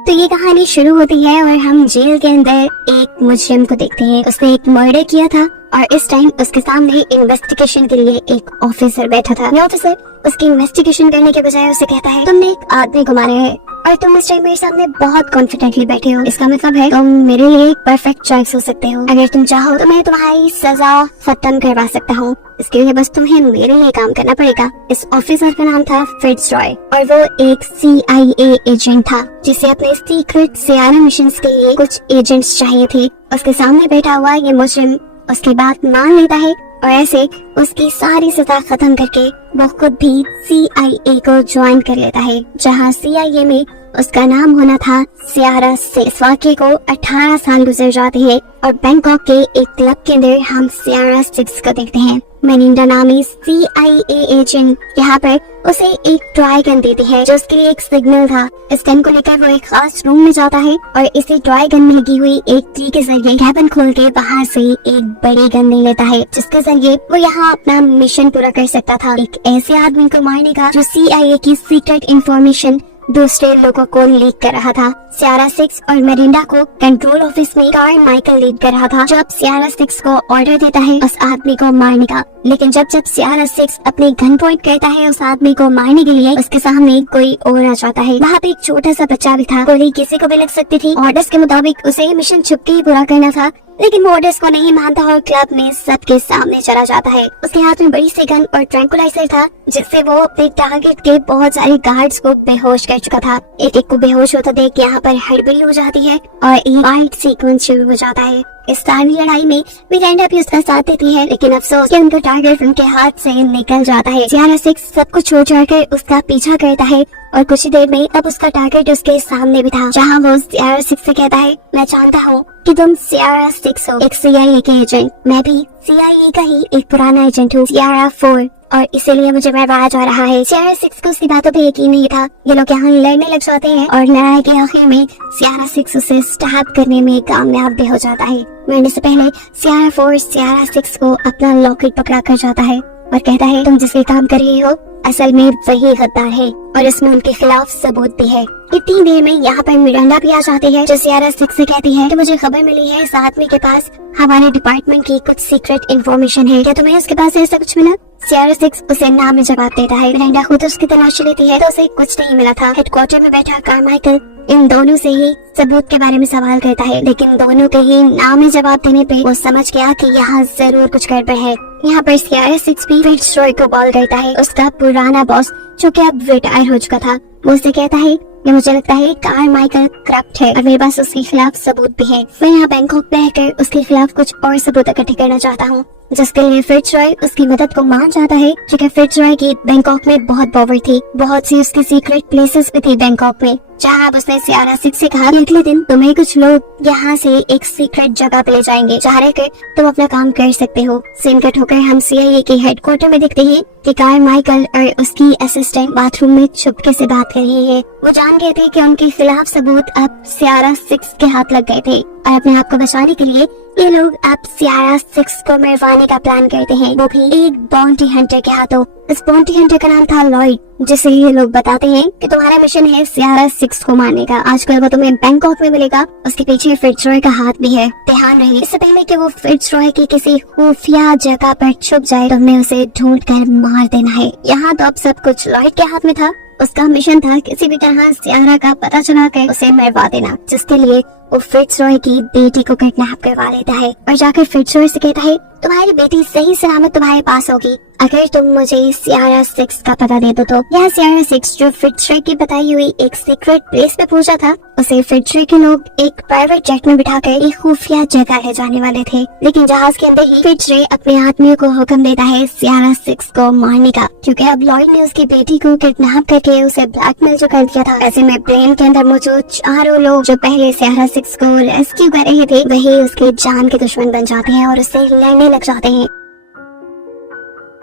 तो ये कहानी शुरू होती है और हम जेल के अंदर एक मुजरिम को देखते हैं। उसने एक मर्डर किया था और इस टाइम उसके सामने इन्वेस्टिगेशन के लिए एक ऑफिसर बैठा था। ये ऑफिसर उसकी इन्वेस्टिगेशन करने के बजाय उसे कहता है, तुमने एक आदमी को मारा है और तुम इस टाइम मेरे सामने बहुत कॉन्फिडेंटली बैठे हो। इसका मतलब है तुम मेरे लिए एक परफेक्ट चॉइस हो सकते हो। अगर तुम चाहो तो मैं तुम्हारी सजा खत्म करवा सकता हूँ। इसके लिए बस तुम्हें मेरे लिए काम करना पड़ेगा। इस ऑफिसर का नाम था फिट्जरॉय और वो एक CIA एजेंट था जिसे अपने सीक्रेट सियारा मिशंस के लिए कुछ एजेंट्स चाहिए थे। उसके सामने बैठा हुआ ये मुजरिम उसकी बात मान लेता है और ऐसे उसकी सारी सजा खत्म करके वो खुद भी CIA को ज्वाइन कर लेता है, जहाँ CIA में उसका नाम होना था सियारा 6। इस वाक़ये को 18 साल गुजर जाते हैं और बैंकॉक के एक क्लब के अंदर हम सियारा 6 को देखते हैं। मेलिंडा नामी CIA एजेंट यहाँ पर उसे एक टॉय गन देती है जो उसके लिए एक सिग्नल था। इस गन को लेकर वो एक खास रूम में जाता है और इसे टॉय गन में लगी हुई एक की के जरिए कैबिन खोल के बाहर से एक बड़ी गन ले लेता है, जिसके जरिए वो यहाँ अपना मिशन पूरा कर सकता था, एक ऐसे आदमी को मारने का जो CIA की सीक्रेट इंफॉर्मेशन दूसरे लोगों को लीक कर रहा था। सियारा 6 और मेलिंडा को कंट्रोल ऑफिस में कारमाइकल लीड कर रहा था, जो अब सियारा 6 को ऑर्डर देता है उस आदमी को मारने का। लेकिन जब सियारा 6 अपने गन पॉइंट करता है उस आदमी को मारने के लिए, उसके सामने कोई और आ जाता है। वहाँ पे एक छोटा सा बच्चा भी था। गोली किसी को भी लग सकती थी। ऑर्डर्स के मुताबिक उसे मिशन छुपके ही पूरा करना था, लेकिन वो ऑर्डर्स को नहीं मानता और क्लब में सबके सामने चला जाता है। उसके हाथ में बड़ी सी गन और ट्रैंकुलाइजर था, जिससे वो अपने टारगेट के बहुत सारे गार्ड्स को बेहोश कर चुका था। एक एक को बेहोश होता देख यहाँ पर हड़बड़ी हो जाती है और एक फाइट सीक्वेंस शुरू हो जाता है। इस सारी लड़ाई में मिरांडा भी उसका साथ देती है, लेकिन अफसोस कि उनका टारगेट उनके हाथ से निकल जाता है। सियारा 6 सब कुछ छोड़ कर उसका पीछा करता है और कुछ ही देर में अब उसका टारगेट उसके सामने भी था, जहां वो सियारा 6 से कहता है, मैं जानता हूँ कि तुम सियारा 6 हो, एक CIA के एजेंट। मैं भी CIA का ही एक पुराना एजेंट हूँ, सियारा 4, और इसीलिए मुझे मरवाया जा रहा है। सियारा 6 को उसकी बातों पे यकीन नहीं था। ये लोग यहाँ लड़ने लग जाते हैं और लड़ाई के आखिर में सियारा 6 उसे स्टैब करने में कामयाब भी हो जाता है। मरने से पहले सियारा 4 सियारा 6 को अपना लॉकेट पकड़ा कर जाता है और कहता है, तुम जिसके काम कर रही हो असल में वही गद्दार है और इसमें उनके खिलाफ सबूत भी है। इतनी देर में यहाँ पर मिरांडा भी आ जाती है, जो सियारा 6 से कहती है कि मुझे खबर मिली है इस आदमी के पास हमारे डिपार्टमेंट की कुछ सीक्रेट इंफॉर्मेशन है, क्या तुम्हें उसके पास ऐसा कुछ मिला? सियारा 6 उसे ना में जवाब देता है। मिरांडा खुद उसकी तलाशी लेती है तो उसे कुछ नहीं मिला था। हेडक्वार्टर में बैठा कारमाइकल इन दोनों से ही सबूत के बारे में सवाल करता है, लेकिन दोनों के ही ना में जवाब देने पे वो समझ गया कि यहाँ जरूर कुछ गड़बड़ है। यहाँ पर सियारा 6 भी फिट्जरॉय को कॉल करता है। उसका पुराना बॉस जो कि अब रिटायर हो चुका था, वो उसे कहता है कि मुझे लगता है कारमाइकल करप्ट है और मेरे पास उसके खिलाफ सबूत भी है। मैं यहाँ बैंकॉक में रहकर उसके खिलाफ कुछ और सबूत इकट्ठे करना चाहता हूँ, जिसके लिए फिट्जरॉय उसकी मदद को मान जाता है, क्योंकि फिट्जरॉय की बैंकॉक में बहुत पावर थी। बहुत सी उसकी सीक्रेट प्लेसेस भी थी बैंकॉक में, जहाँ उसने सियारा 6 से कहा अगले दिन तुम्हें कुछ लोग यहाँ से एक सीक्रेट जगह पे ले जाएंगे, जहाँ रहकर तुम अपना काम कर सकते हो। सीन कट होकर हम CIA के हेडक्वार्टर में देखते हैं कि कारमाइकल और उसकी असिस्टेंट बाथरूम में चुपके से बात कर रही है। वो जान गए थे कि उनके खिलाफ सबूत अब सियारा 6 के हाथ लग गए थे और अपने आप को बचाने के लिए ये लोग अब सियारा 6 को मरवाने का प्लान करते हैं, वो भी एक बाउंटी हंटर के हाथों। इस बाउंटी हंटर का नाम था लॉयड, जिसे ये लोग बताते हैं कि तुम्हारा मिशन है सियारा 6 को मारने का। आजकल वो तुम्हें बैंकॉक में मिलेगा, उसके पीछे फिट्जरॉय का हाथ भी है। ध्यान रहे, इससे पहले कि वो फिट्जरॉय की किसी खुफिया जगह पर छुप जाए, तुमने उसे ढूंढ कर मार देना है। यहाँ तो अब सब कुछ लॉयड के हाथ में था। उसका मिशन था किसी भी तरह सियारा का पता चला कर उसे मरवा देना, जिसके लिए वो फिट्जरॉय की बेटी को किडनैप करवा लेता है और जाकर फिट्जरॉय से कहता है, तुम्हारी बेटी सही सलामत तुम्हारे पास होगी अगर तुम मुझे सियारा 6 का पता दे दो। तो यह सियारा 6 जो फिट्जरॉय की बताई हुई एक सीक्रेट प्लेस पे पहुंचा था, उसे फिट्जरॉय के लोग एक प्राइवेट जेट में बिठाकर एक खुफिया जगह ले जाने वाले थे। लेकिन जहाज के अंदर ही फिट्जरॉय अपने आदमियों को हुक्म देता है सियारा 6 को मारने का, क्योंकि अब लॉयड ने उसकी बेटी को किडनैप करके उसे ब्लैकमेल जो कर दिया था। ऐसे में प्लेन के अंदर मौजूद चारों लोग जो पहले सियारा 6 को रेस्क्यू कर रहे थे, वही उसके जान के दुश्मन बन जाते हैं और उससे लड़ने लग जाते हैं।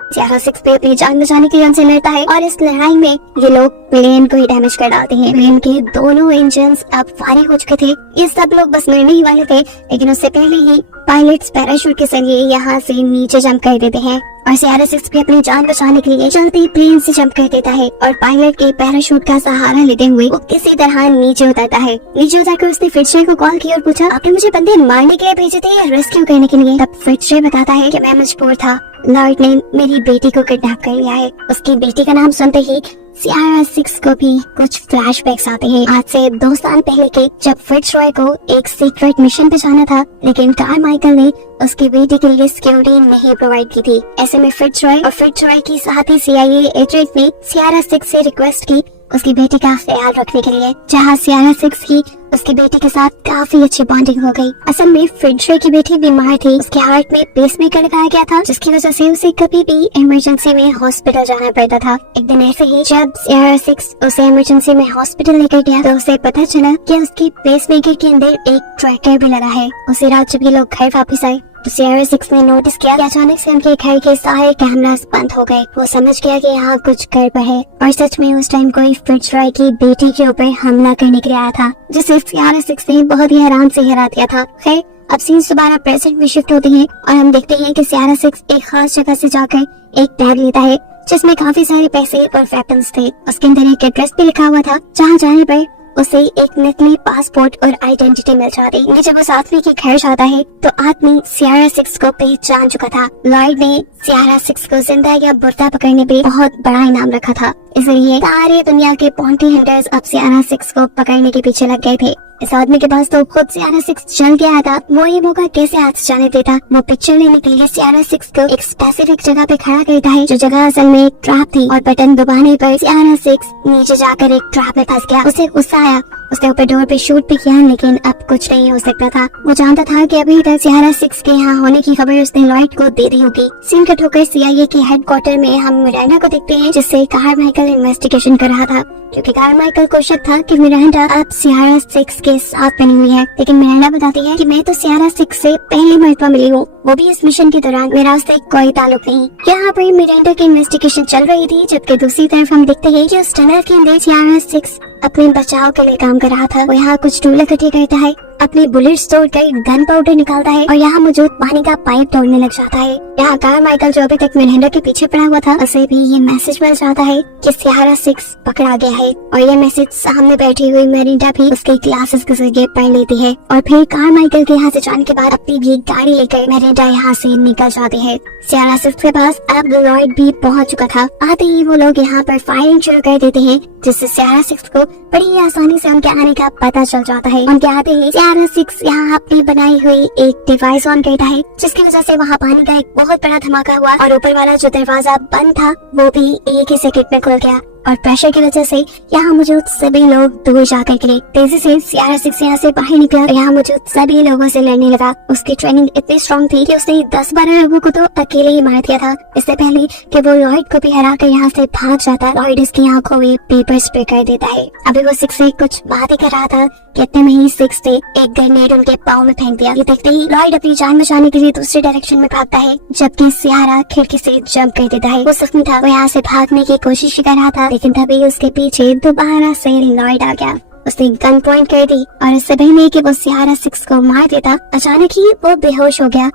सियारा 6 पे अपनी जान बचाने के लिए उनसे लड़ता है और इस लड़ाई में ये लोग प्लेन को ही डैमेज कर डालते हैं। प्लेन के दोनों इंजन्स अब फायर हो चुके थे। ये सब लोग बस मरने ही वाले थे, लेकिन उससे पहले ही पायलट्स पैराशूट के जरिए यहाँ से नीचे जंप कर देते हैं और सियारा 6 भी अपनी जान बचाने के लिए चलते प्लेन से जंप कर देता है और पायलट के पैराशूट का सहारा लेते हुए वो किसी तरह नीचे उतरता है। नीचे उतरकर उसने फिट्जरॉय को कॉल किया और पूछा, आपने मुझे बंदे मारने के लिए भेजे थे या रेस्क्यू करने के लिए? तब फिट्जरॉय बताता है कि मैं मजबूर था, लॉयड ने मेरी बेटी को किडनैप कर लिया है। उसकी बेटी का नाम सुनते ही सियारा 6 को भी कुछ फ्लैशबैक्स आते हैं आज से 2 साल पहले के, जब फिट्जरॉय को एक सीक्रेट मिशन पे जाना था लेकिन कारमाइकल ने उसकी बेटी के लिए सिक्योरिटी नहीं प्रोवाइड की थी। ऐसे में फिट्जरॉय और फिट्जरॉय की साथी CIA एजेंट ने सियारा 6 से रिक्वेस्ट की उसकी बेटी का ख्याल रखने के लिए, जहाँ सियारा 6 की उसकी बेटी के साथ काफी अच्छी बॉन्डिंग हो गई। असल में फिट्जरॉय की बेटी बीमार थी, उसके हार्ट में पेसमेकर लगाया गया था जिसकी वजह से उसे कभी भी इमरजेंसी में हॉस्पिटल जाना पड़ता था। एक दिन ऐसे ही जब सियारा 6 उसे इमरजेंसी में हॉस्पिटल लेकर गया तो उसे पता चला कि उसकी पेसमेकर के अंदर एक ट्रैकर भी लगा है। उसी रात जब ये लोग घर वापस आए तो सियारा 6 ने नोटिस किया कि अचानक से उनके घर के सारे कैमरास बंद हो गए। वो समझ गया कि यहाँ कुछ गड़बड़ है और सच में उस टाइम कोई फिट्जरॉय की बेटी के ऊपर हमला करने के लिए आया था, जिसे सियारा 6 ने बहुत ही आराम से हरा दिया था। खैर, अब सीन दोबारा प्रेजेंट में शिफ्ट होते हैं और हम देखते हैं कि सियारा 6 एक खास जगह से जाकर एक टैग लेता है जिसमें काफी सारे पैसे और वेपन्स थे। उसके अंदर एक एड्रेस भी लिखा हुआ था जहाँ जाने पर उसे एक नकली पासपोर्ट और आइडेंटिटी मिल जाती है। जब उस आदमी के घर जाता है तो आदमी सियारा 6 को पहचान चुका था। लॉयड ने सियारा 6 को जिंदा या मुर्दा पकड़ने पे बहुत बड़ा इनाम रखा था, इसलिए सारे दुनिया के बॉन्टी हंटर्स अब सियारा 6 को पकड़ने के पीछे लग गए थे। इस आदमी के पास तो खुद सियारा 6 चल गया था, वो ये मौका कैसे हाथ से जाने देता। वो पिक्चर लेने के लिए सियारा 6 को एक स्पेसिफिक जगह पे खड़ा करता है, जो जगह असल में एक ट्रैप थी और बटन दबाने पर सियारा 6 नीचे जाकर एक ट्रैप में फंस गया। उसे गुस्सा आया, उसने ऊपर डोर पे शूट भी किया लेकिन अब कुछ नहीं हो सकता था। वो जानता था कि अभी तक सियारा 6 के यहाँ होने की खबर उसने लॉयड को दे दी होगी। सीन कट होकर CIA के हेडक्वार्टर में हम मिरांडा को देखते हैं जिससे कारमाइकल इन्वेस्टिगेशन कर रहा था, क्योंकि कारमाइकल को शक था कि मिरांडा अब सियारा 6 के साथ बनी हुई है। लेकिन मिरांडा बताती है कि मैं तो सियारा 6 से पहली मर्तबा मिली हूँ, वो भी इस मिशन के दौरान, मेरा उससे कोई ताल्लुक नहीं। यहाँ पर मिरांडा की इन्वेस्टिगेशन चल रही थी, जबकि दूसरी तरफ हम देखते हैं कि उस टनल के अंदर सियारा 6 अपने बचाव के लिए काम कर रहा था। वो यहाँ कुछ टूल इकट्ठे करता है, अपने बुलेट्स तोड़कर गन पाउडर निकालता है और यहाँ मौजूद पानी का पाइप तोड़ने लग जाता है। यहाँ कारमाइकल जो अभी तक मिरांडा के पीछे पड़ा हुआ था, उसे भी ये मैसेज मिल जाता है कि सियारा 6 पकड़ा गया है और ये मैसेज सामने बैठी हुई मिरांडा भी उसके क्लासेस के जरिए पढ़ लेती है। और फिर कारमाइकल के यहाँ से जाने के बाद अपनी भी गाड़ी लेकर मिरांडा यहाँ से निकल जाती है। सियारा 6 के पास अब लॉयड भी पहुँच चुका था। आते ही वो लोग यहाँ पर फायरिंग शुरू कर देते हैं, जिससे सियारा 6 को बड़ी आसानी से उनके आने का पता चल जाता है। उनके आते ही सियारा 6 यहाँ अपनी बनाई हुई एक डिवाइस ऑन करता है, जिसकी वजह से वहाँ पानी का एक बहुत बड़ा धमाका हुआ और ऊपर वाला जो दरवाजा बंद था वो भी एक ही सेकंड में खुल गया। और प्रेशर की वजह से यहाँ मौजूद सभी लोग दूर जाकर गिरे। तेजी से सियारा 6 यहाँ से बाहर निकला और यहाँ मौजूद सभी लोगों से लड़ने लगा। उसकी ट्रेनिंग इतनी स्ट्रॉन्ग थी कि उसने 10-12 लोगों को तो अकेले ही मार दिया था, इससे पहले कि वो लॉयड को भी हरा कर यहाँ से भाग जाता। लॉयड इसकी आंखों में पेपर स्प्रे कर देता है। अभी वो 6 से कुछ बात ही कर रहा था कि इतने में ही 6 ने एक ग्रेनेड उनके पाँव में फेंक दिया। ये देखते ही लॉयड अपनी जान बचाने के लिए दूसरे डायरेक्शन में भागता है, जबकि सियारा खिड़की से जंप कर देता है। वो जख्मी था, वो यहाँ से भागने की कोशिश कर रहा था, लेकिन तभी उसके पीछे दोबारा से लॉयड आ गया। उसने गन पॉइंट कर दी और इससे पहले कि वो सियारा 6 को मार देता, अचानक ही वो बेहोश हो गया।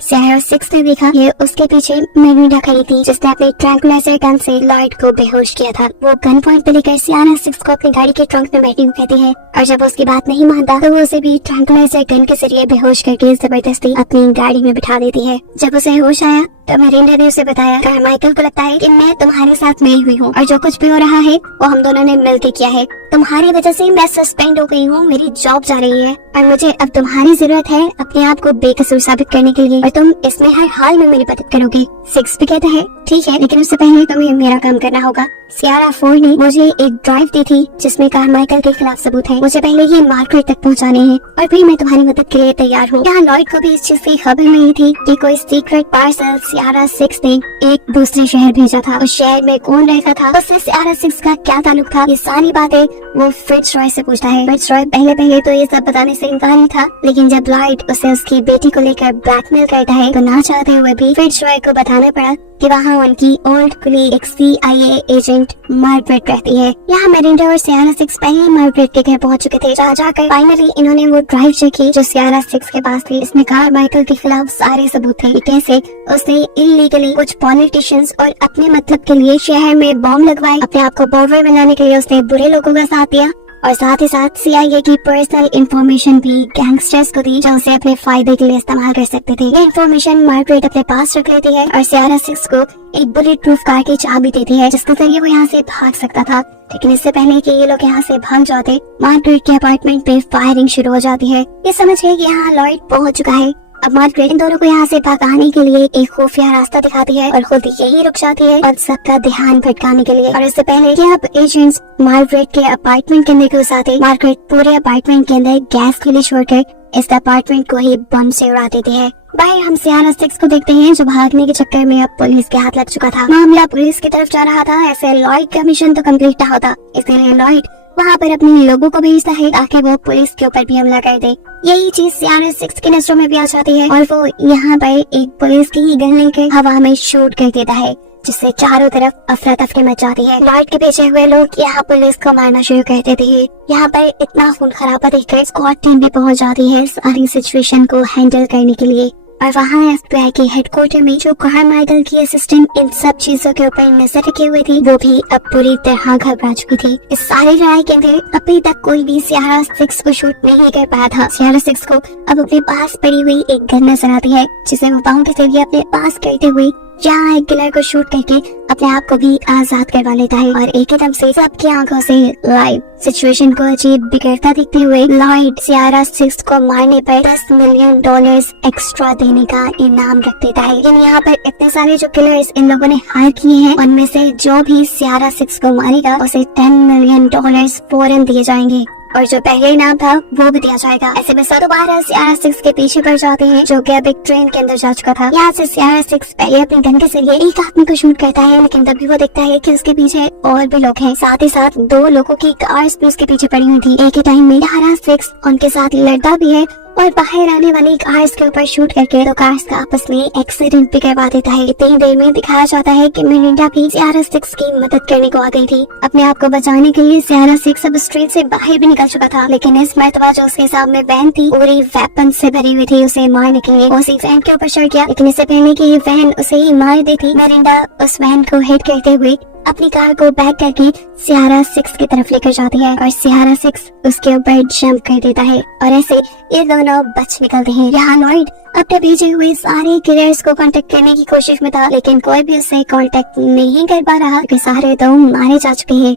सियारा 6 ने देखा ये उसके पीछे मिरांडा खड़ी थी, जिसने अपने ट्रैंकुलाइजर गन से लॉयड को बेहोश किया था। वो गन पॉइंट पे लेकर सियारा 6 को अपनी गाड़ी के ट्रंक में बैठी हुई कहती है और जब उसकी बात नहीं मानता तो वो उसे भी ट्रैंकुलाइजर गन के जरिए बेहोश करके जबरदस्ती अपनी गाड़ी में बिठा देती है। जब उसे होश आया तो मिरांडा ने उसे बताया, कारमाइकल को लगता है कि मैं तुम्हारे साथ मिली हुई हूँ और जो कुछ भी हो रहा है वो हम दोनों ने मिलकर किया है। तुम्हारी वजह से मैं सस्पेंड हो गई हूँ, मेरी जॉब जा रही है और मुझे अब तुम्हारी जरूरत है अपने आप को बेकसूर साबित करने के लिए और तुम इसमें हर हाल में मेरी मदद करोगे। 6 भी कहता है ठीक है, लेकिन उससे पहले तुम्हें मेरा काम करना होगा। सियारा 4 ने मुझे एक ड्राइव दी थी जिसमें कारमाइकल के खिलाफ सबूत है। मुझे पहले ये मार्केट तक पहुंचाने हैं और फिर मैं तुम्हारी मदद के लिए तैयार हूँ। यहाँ लॉयड को भी इस चीज की खबर मिली थी कि कोई सीक्रेट पार्सल सियारा 6 ने एक दूसरे शहर भेजा था। उस शहर में कौन रहता था, उससे सियारा 6 का क्या ताल्लुक था, ये सारी बातें वो फिट्जरॉय से पूछता है। फिट्जरॉय पहले तो ये सब बताने से इनकार नहीं था, लेकिन जब लॉयड उसे उसकी बेटी को लेकर ब्लैकमेल करता है तो ना चाहते हुए भी फिट्जरॉय को बताना पड़ा कि वहाँ उनकी ओल्ड कुलीग एक CIA एजेंट मार्गरेट रहती है। यहाँ मेरिंडा और सियारा सिक्स पहले मार्गरेट के घर पहुंच चुके थे, जहाँ जाकर फाइनली इन्होंने वो ड्राइव चेक की जो सियारा सिक्स के पास थी। इसमें कारमाइकल के खिलाफ सारे सबूत थे, कैसे उसने इलीगली कुछ पॉलिटिशियंस और अपने मतलब के लिए शहर में बॉम्ब लगवाए। अपने आप को बॉर्डर बनाने के लिए उसने बुरे लोगों का साथ दिया और साथ ही साथ CIA की पर्सनल इंफॉर्मेशन भी गैंगस्टर्स को दी, जो उसे अपने फायदे के लिए इस्तेमाल कर सकते थे। ये इंफॉर्मेशन मार्गरेट अपने पास रख लेती है और सियारा सिक्स को एक बुलेट प्रूफ कार की चाबी देती है, जिसके जरिए वो यहाँ से भाग सकता था। लेकिन इससे पहले कि ये लोग यहाँ से भाग जाते, मार्गरेट के अपार्टमेंट पे फायरिंग शुरू हो जाती है। ये समझ गए कि यहाँ लॉयड पहुंच चुका है। अब मार्गरेट इन दोनों को यहाँ से भगाने के लिए एक खुफिया रास्ता दिखाती है और खुद यही रुक जाती है और सबका ध्यान भटकाने के लिए। और इससे पहले कि अब एजेंट्स मार्गरेट के अपार्टमेंट के अंदर घुस आते, मार्गरेट पूरे अपार्टमेंट के अंदर गैस खुली छोड़कर इस अपार्टमेंट को ही बम से उड़ा देते हैं। बाहर हम सियारा सिक्स को देखते हैं, जो भागने के चक्कर में अब पुलिस के हाथ लग चुका था। मामला पुलिस की तरफ जा रहा था। ऐसे लॉयड का मिशन तो कम्प्लीट ना होता, इसलिए लॉयड वहाँ पर अपने लोगों को भेजता है ताकि वो पुलिस के ऊपर भी हमला कर दे। यही चीज सियारा सिक्स की नजरों में भी आ जाती है और वो यहाँ पर एक पुलिस की गन लेकर हवा में शूट कर देता है, जिससे चारों तरफ अफरा तफरी मच जाती है। लॉयड के पीछे हुए लोग यहाँ पुलिस को मारना शुरू कर देते हैं। यहाँ पर इतना खून खराबा देखकर स्क्वाड टीम भी पहुंच जाती है सारी सिचुएशन को हैंडल करने के लिए। और वहाँ FBI के हेडक्वार्टर में जो कारमाइकल की असिस्टेंट इन सब चीजों के ऊपर नजर रखे हुए थी, वो भी अब पूरी तरह घबरा चुकी थी। इस सारी लड़ाई के अंदर अभी तक कोई भी सियारा सिक्स को शूट नहीं कर पाया था। सियारा सिक्स को अब अपने पास पड़ी हुई एक गन नजर आती है, जिसे वो बाउंड्री से भी अपने पास करते हुए यहाँ एक किलर को शूट करके अपने आप को भी आजाद करवा लेता है। और एक एकदम से सबकी आंखों से लाइव सिचुएशन को अजीब बिगड़ता देखते हुए लॉयड सियारा सिक्स को मारने पर $10 मिलियन एक्स्ट्रा देने का इनाम रख देता है। लेकिन यहाँ पर इतने सारे जो किलर्स इन लोगों ने हायर किए हैं, उनमें से जो भी सियारा सिक्स को मारेगा उसे $10 मिलियन फौरन दिए जाएंगे और जो पहले इनाम था वो भी दिया जाएगा। ऐसे में दोबारा सियारा सिक्स के पीछे पड़ जाते हैं, जो कि अब एक ट्रेन के अंदर जा चुका था। यहाँ से सियारा सिक्स पहले अपनी गन के जरिए एक आदमी को शूट करता है, लेकिन तभी वो देखता है कि उसके पीछे और भी लोग हैं। साथ ही साथ 2 लोगों की कार्स भी उसके पीछे पड़ी हुई थी। एक ही टाइम में सियारा सिक्स उनके साथ लड़ता भी है और बाहर आने वाली कार्स के ऊपर शूट करके तो कार्स का आपस में एक्सीडेंट भी करवा देता है। इतनी देर में दिखाया जाता है कि मेरिंडा भी सियारा सिक्स की मदद करने को आ गई थी। अपने आप को बचाने के लिए सियारा सिक्स अब स्ट्रीट से बाहर भी निकल चुका था, लेकिन इस मर्तबा जो उसके सामने वैन थी पूरी वेपन से भरी हुई थी उसे मारने के लिए। उसी वैन के ऊपर चढ़ गया, लेकिन इससे पहले कि ये वैन उसे ही मार देती, मेरिंडा उस वैन को हिट करते हुए अपनी कार को बैक करके सियारा सिक्स की तरफ लेकर जाती है और सियारा सिक्स उसके ऊपर जंप कर देता है और ऐसे ये दोनों बच निकलते हैं। यहाँ लॉयड अपने भेजे हुए सारे किलर्स को कांटेक्ट करने की कोशिश में था, लेकिन कोई भी उससे कांटेक्ट नहीं कर पा रहा क्योंकि सारे तो मारे जा चुके हैं।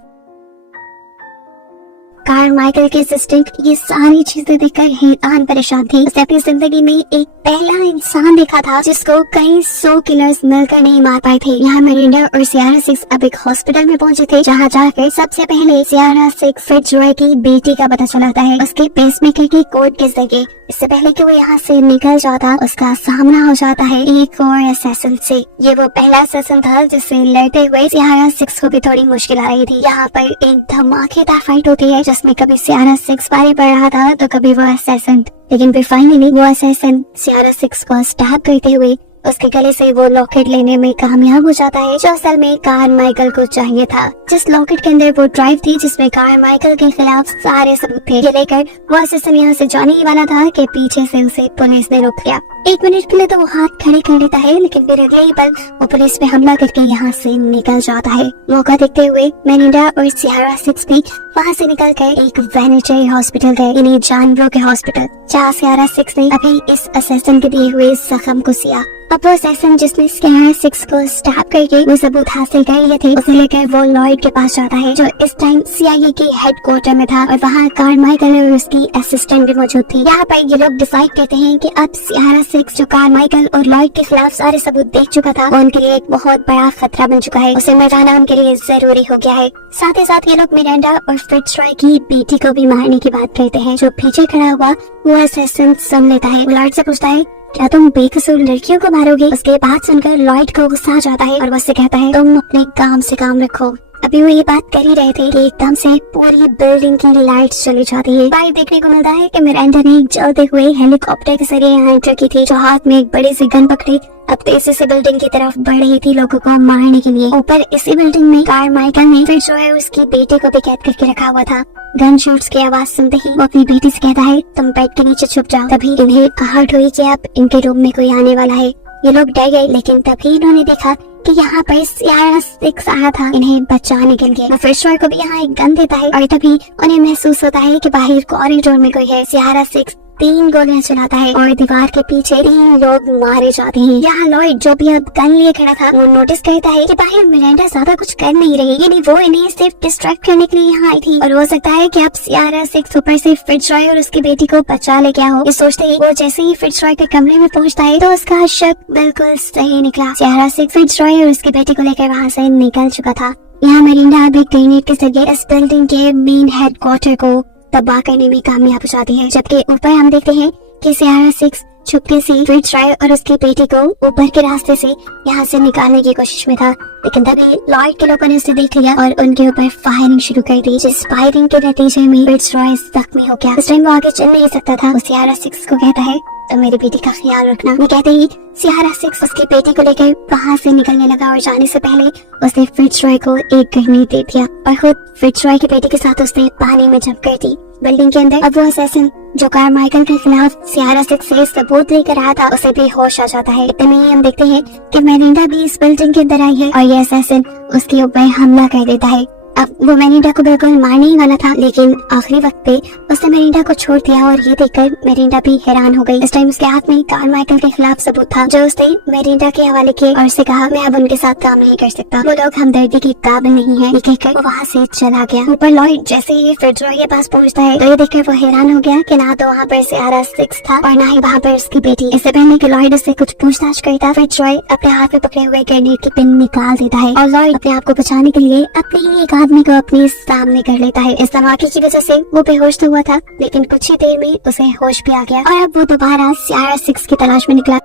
कारमाइकल के असिस्टेंट ये सारी चीजें देखकर हैरान परेशान थी। उसने अपनी जिंदगी में एक पहला इंसान देखा था जिसको कई 100 किलर्स मिलकर नहीं मार पाए थे। यहाँ मेरिंडा और सियारा सिक्स अब एक हॉस्पिटल में पहुंचे थे, जहाँ जाकर सबसे पहले सियारा सिक्स फिट्जरॉय की बेटी का पता चलाता है उसके पेसमेकर की कोड के जरिए। इससे पहले कि वो यहाँ से निकल जाता, उसका सामना हो जाता है एक और असैसिन से। ये वो पहला असैसिन था जिससे लड़ते हुए सियारा सिक्स को भी थोड़ी मुश्किल आ रही थी। यहाँ पर एक धमाकेदार फाइट होती है जिसमें कभी सियारा सिक्स पारी पड़ रहा था तो कभी वो असैसिन, लेकिन फिर फाइनली वो असैसिन सियारा सिक्स को स्टैब करते हुए उसके गले से वो लॉकेट लेने में कामयाब हो जाता है, जो असल में कारमाइकल को चाहिए था। जिस लॉकेट के अंदर वो ड्राइव थी जिसमें कारमाइकल के खिलाफ सारे सबूत थे, ये लेकर वो असिस्टेंट यहाँ से जाने ही वाला था कि पीछे से उसे पुलिस ने रोक लिया। 1 मिनट के लिए तो वो हाथ खड़े कर लेता है, लेकिन फिर अगले ही पल वो पुलिस पे हमला करके यहाँ से निकल जाता है। मौका देखते हुए मेरिंडा और सियारा सिक्स भी वहाँ से निकल कर एक वेनेटरी हॉस्पिटल गए, यानी जानवरों के हॉस्पिटल, जहाँ सियारा सिक्स ने अभी इस असिस्टेंट के दिए हुए जख्म को सिया। अब वो असैसिन जिसने सियारा सिक्स को स्टैब करके वो सबूत हासिल कर लिए थे, उसे लेकर वो लॉयड के पास जाता है, जो इस टाइम CIA के हेडक्वार्टर में था और वहाँ कारमाइकल और उसकी असिस्टेंट भी मौजूद थी। यहाँ पर ये लोग डिसाइड करते हैं कि अब सियारा सिक्स जो कारमाइकल और लॉयड के खिलाफ सारे सबूत देख चुका था, वो उनके लिए एक बहुत बड़ा खतरा बन चुका है, उसे मरवाना उनके लिए जरूरी हो गया है। साथ ही साथ ये लोग मिरांडा और फिट्जरॉय की बेटी को भी मारने की बात करते हैं। जो पीछे खड़ा हुआ वो असैसिन सुन लेता है, वो लॉयड से पूछता है क्या तुम बेकसूर लड़कियों को मारोगे? उसके बात सुनकर लॉयड को गुस्सा आ जाता है और वो उससे कहता है तुम अपने काम से काम रखो। अब अभी वो ये बात कर ही रहे थे कि एकदम से पूरी बिल्डिंग की लाइट्स चली जाती है। बाहर देखने को मिलता है कि मिरांडा ने एक जलते हुए हेलीकॉप्टर के जरिए यहाँ एंटर की थी, जो हाथ में एक बड़ी सी गन पकड़ी अब तेजी से बिल्डिंग की तरफ बढ़ रही थी लोगों को मारने के लिए। ऊपर इसी बिल्डिंग में कारमाइकल ने फिर जो है उसकी बेटे को भी कैद करके रखा हुआ था। गन शॉट्स की आवाज सुनते ही वो अपनी बेटी से कहता है तुम बेड के नीचे छुप जाओ। तभी इन्हें आहट हुई कि अब इनके रूम में कोई आने वाला है। ये लोग डर गए, लेकिन तभी इन्होंने देखा कि यहाँ पर सियारा सिक्स आया था इन्हें बचाने के लिए। वो फिश रॉय को भी यहाँ एक गन देता है और तभी उन्हें महसूस होता है कि बाहर कॉरिडोर में कोई है। सियारा सिक्स 3 गोलियां चलाता है और दीवार के पीछे 3 लोग मारे जाते हैं। यहाँ लॉयड जो भी अब गन लिए खड़ा था वो नोटिस करता है कि बाहर मिरांडा ज्यादा कुछ कर नहीं रही, यानी वो इन्हें सिर्फ डिस्ट्रैक्ट करने के लिए यहाँ आई थी। और हो सकता है कि अब सियारा सिक्स ऊपर से फिट्जरॉय और उसकी बेटी को बचा ले गया हो। ये सोचते ही वो जैसे ही फिट्जरॉय के कमरे में पहुँचता है तो उसका शक बिल्कुल सही निकला। सियारा सिक्स फिट्जरॉय और उसकी बेटी को लेकर वहाँ से निकल चुका था। यहाँ मिरांडा अब एक ग्रेनेड के जरिए इस बिल्डिंग के मेन हेडक्वार्टर को तबाह करने में कामयाब हो जाती है। जबकि ऊपर हम देखते हैं कि सियारा सिक्स चुपके से फिट्जरॉय और उसकी बेटी को ऊपर के रास्ते से यहाँ से निकालने की कोशिश में था, लेकिन तभी लॉयड के लोगों ने उसे देख लिया और उनके ऊपर फायरिंग शुरू कर दी, जिस फायरिंग के नतीजे में फिट्जरॉय जख्मी हो गया। इस टाइम वो आगे चल नहीं सकता था। वो सियारा सिक्स को कहता है तो मेरी बेटी का ख्याल रखना। वो कहते ही सियारा सिक्स उसकी बेटी को लेकर वहाँ से निकलने लगा और जाने से पहले उसने फिट्जरॉय को एक ग्रेनेड दे दिया और खुद फिट्जरॉय की बेटी के साथ उसने पानी में जंप कर दी। बिल्डिंग के अंदर अब वो असैसिन जो कारमाइकल के खिलाफ सियारा सिक्स से सबूत लेकर आया था उसे भी होश आ जाता है। इतने में ही हम देखते हैं कि मिरांडा भी इस बिल्डिंग के अंदर आई है और ये असैसिन उसके ऊपर हमला कर देता है। अब वो मिरांडा को बिल्कुल मारने ही वाला था, लेकिन आखिरी वक्त पे उसने मिरांडा को छोड़ दिया और ये देखकर मिरांडा भी हैरान हो गई। इस टाइम उसके हाथ में कारमाइकल के खिलाफ सबूत था जो उसने मिरांडा के हवाले किए और उससे कहा मैं अब उनके साथ काम नहीं कर सकता, वो लोग हमदर्दी के काबिल नहीं है। ये कहकर वो वहाँ से चला गया। ऊपर लॉयड जैसे ही फिट्जरॉय के पास पहुँचता है तो ये देखकर वो हैरान हो गया कि ना तो वहाँ पर सियारा सिक्स था और ना ही वहाँ पर उसकी बेटी। इससे पहले कि लॉयड उससे कुछ पूछताछ करता, फिट्जरॉय अपने हाथ में पकड़े हुए ग्रेनेड की पिन निकाल देता है और लॉयड अपने आप को बचाने के लिए अपने ही एक आदमी को अपने सामने कर लेता है। इस धमाके की वजह से वो बेहोश तो हुआ था, लेकिन कुछ ही देर में उसे होश भी आ गया और अब वो दोबारा सियारा सिक्स की तलाश में निकला।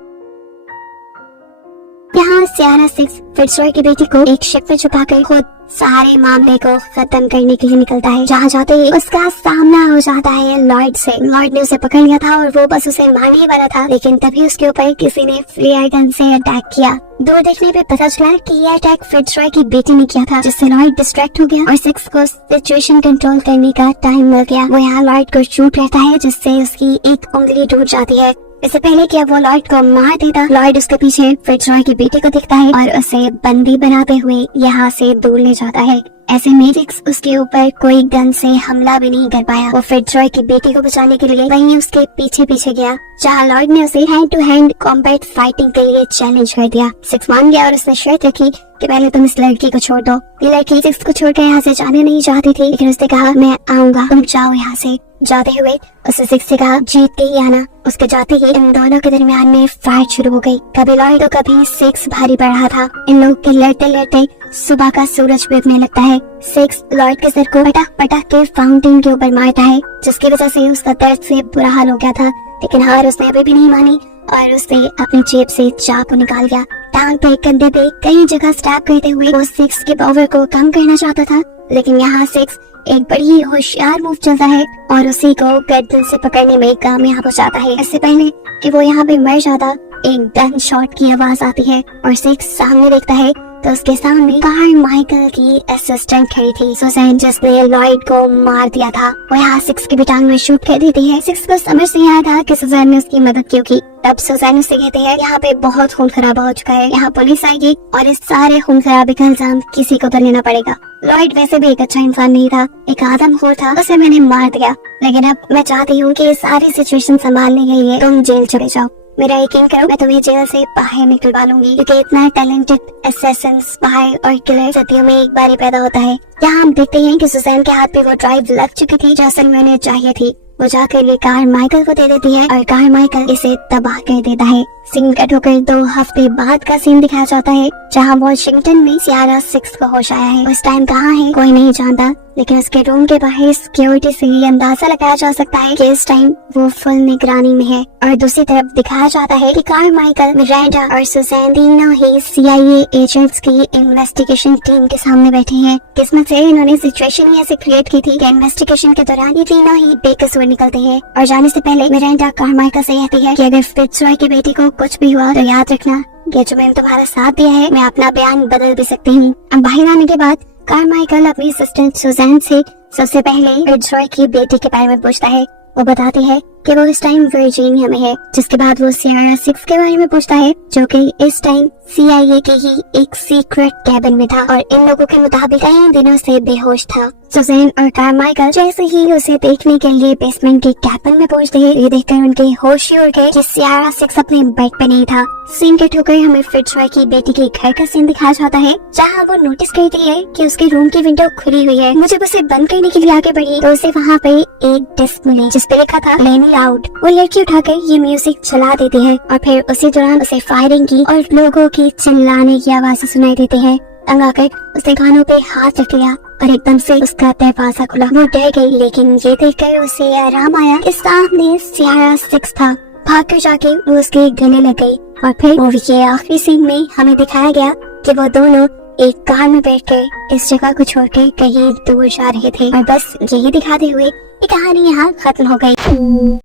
यहाँ सियारा सिक्स फिट्जरॉय की बेटी को एक शिप में छुपाकर खुद सारे मामले को खत्म करने के लिए निकलता है। जहाँ जाते ही उसका सामना हो जाता है लॉयड से। लॉयड ने उसे पकड़ लिया था और वो बस उसे मारने वाला था, लेकिन तभी उसके ऊपर किसी ने फ्लेयर गन से अटैक किया। दूर देखने पे पता चला कि ये अटैक फिट्जरॉय की बेटी ने किया था, जिससे लॉयड डिस्ट्रैक्ट हो गया और सिक्स को सिचुएशन कंट्रोल करने का टाइम मिल गया। वो यहाँ लॉयड को शूट करता है, जिससे उसकी एक उंगली टूट जाती है। इससे पहले कि वो लॉयड को मार देता, लॉयड उसके पीछे फिट्जरॉय की बेटी को दिखता है और उसे बंदी बनाते हुए यहाँ से दूर ले जाता है। ऐसे में सिक्स उसके ऊपर कोई गन से हमला भी नहीं कर पाया। वो फिट्जरॉय की बेटी को बचाने के लिए वहीं उसके पीछे पीछे गया, जहाँ लॉयड ने उसे hand to hand combat fighting के लिए चैलेंज कर दिया। सिक्स मान गया और उसने शर्त रखी कि पहले तुम इस लड़की को छोड़ दो। ये लड़की सिक्स को छोड़कर यहाँ से जाने नहीं चाहती थी, लेकिन उसने कहा मैं आऊंगा, तुम जाओ यहाँ से। जाते हुए उसने सिक्स से कहा जीत के ही आना। उसके जाते ही इन दोनों के दरमियान में फाइट शुरू हो गई। कभी लॉयड तो कभी सिक्स भारी पड़ रहा था। इन लोग के लड़ते लड़ते सुबह का सूरज भी उगने लगता है। सिक्स लॉयड के सिर को पटक पटक के फाउंटेन के ऊपर मारता है, जिसकी वजह से उसका दर्द से बुरा हाल हो गया था, लेकिन हार उसने अभी भी नहीं मानी और उसने अपनी जेब से चाकू निकाल लिया। टांग पे, कंधे पे, कई जगह स्टैब करते हुए वो सिक्स के पावर को कम करना चाहता था, लेकिन यहाँ सिक्स एक बड़ी ही होशियार मूव चलता है और उसी को गर्दन से पकड़ने में कामयाब हो जाता है। इससे पहले कि वो यहाँ पे मर जाता, एक गन शॉट की आवाज आती है और सिक्स सामने देखता है तो उसके सामने कारमाइकल की असिस्टेंट खड़ी थी, सुजैन, जिसने लॉयड को मार दिया था। वो यहाँ सिक्स की भी टांग में शूट कर देती है। सिक्स को समझ नहीं आया था कि सुजैन ने उसकी मदद क्यों की। तब सुजैन उससे कहते हैं यहाँ पे बहुत खून खराबा हो चुका है, यहाँ पुलिस आएगी और इस सारे खून खराबे का इल्जाम किसी को तो लेना पड़ेगा। लॉयड वैसे भी एक अच्छा इंसान नहीं था, एक आदमखोर था, उसे मैंने मार दिया, लेकिन अब मैं चाहती हूँ कि सारी सिचुएशन संभालने के लिए तुम जेल चले जाओ। मेरा यकीन करो, मैं तुम्हें जेल से बाहर निकलवा लूंगी, क्योंकि इतना टैलेंटेड असैसिन, स्पाई और किलर सदियों में एक बार ही पैदा होता है। यहाँ हम देखते हैं कि सुजैन के हाथ पे वो ड्राइव लग चुकी थी जो असल में उन्हें चाहिए थी। वो जाकर ये कारमाइकल को दे देती है और कारमाइकल इसे तबाह कर देता है। सीन कट होकर 2 हफ्ते बाद का सीन दिखाया जाता है, जहाँ वॉशिंगटन में सियारा 6 को होश आया है। उस टाइम कहाँ है कोई नहीं जानता, लेकिन उसके रूम के बाहर सिक्योरिटी से ये अंदाजा लगाया जा सकता है कि इस टाइम वो फुल निगरानी में है। और दूसरी तरफ दिखाया जाता है कि कारमाइकल, मिरांडा और सुजैन तीनों ही CIA एजेंट्स की इन्वेस्टिगेशन टीम के सामने बैठे हैं। किस्मत से इन्होंने सिचुएशन ही ऐसे क्रिएट की थी कि इन्वेस्टिगेशन के दौरान ये तीनों ही बेकसूर निकलते हैं। और जाने से पहले मिरांडा कारमाइकल से कहती है कि अगर फिट्जरॉय की बेटी को कुछ भी हुआ तो याद रखना कि जो मैंने तुम्हारा साथ दिया है, मैं अपना बयान बदल भी सकती हूँ। अब बाहर आने के बाद कारमाइकल अपनी सिस्टर सुजैन से सबसे पहले फिट्जरॉय की बेटी के बारे में पूछता है। वो बताती है कि वो इस टाइम वर्जीनिया में है, जिसके बाद वो सियारा 6 के बारे में पूछता है, जो कि इस टाइम CIA के ही एक सीक्रेट कैबिन में था और इन लोगों के मुताबिक कई दिनों से बेहोश था। सुजैन और कारमाइकल जैसे ही उसे देखने के लिए बेसमेंट के कैबिन में पहुंचते हैं, ये देखकर उनके होश ही उड़ गए कि सियारा 6 अपने बेड पे नहीं था। सीन कट होकर हमें फिट्जरॉय की बेटी के घर का सीन दिखाया जाता है, जहाँ वो नोटिस करती है कि उसके रूम की विंडो खुली हुई है। मुझे उसे बंद करने के लिए आगे बढ़ी तो उसे वहाँ पे एक डिस्क मिली जिसपे लिखा था प्लेन लाउड। वो लड़की उठाकर ये म्यूजिक चला देती है और फिर उसी दौरान उसे फायरिंग की और लोगों की चिल्लाने की आवाज़ें सुनाई देती है। तंग आकर उसने कानों पे हाथ रख लिया और एकदम से उसका दरवाजा खुला। वो डर गई, लेकिन ये देखकर उसे आराम आया कि सामने सियारा 6 था। भाग कर जाके वो उसके गले लग गई और फिर मूवी के आखिरी सीन में हमें दिखाया गया कि वो दोनों एक कार में बैठकर इस जगह को छोड़कर कहीं दूर जा रहे थे। और बस यही दिखाते हुए ये कहानी यहाँ खत्म हो गई।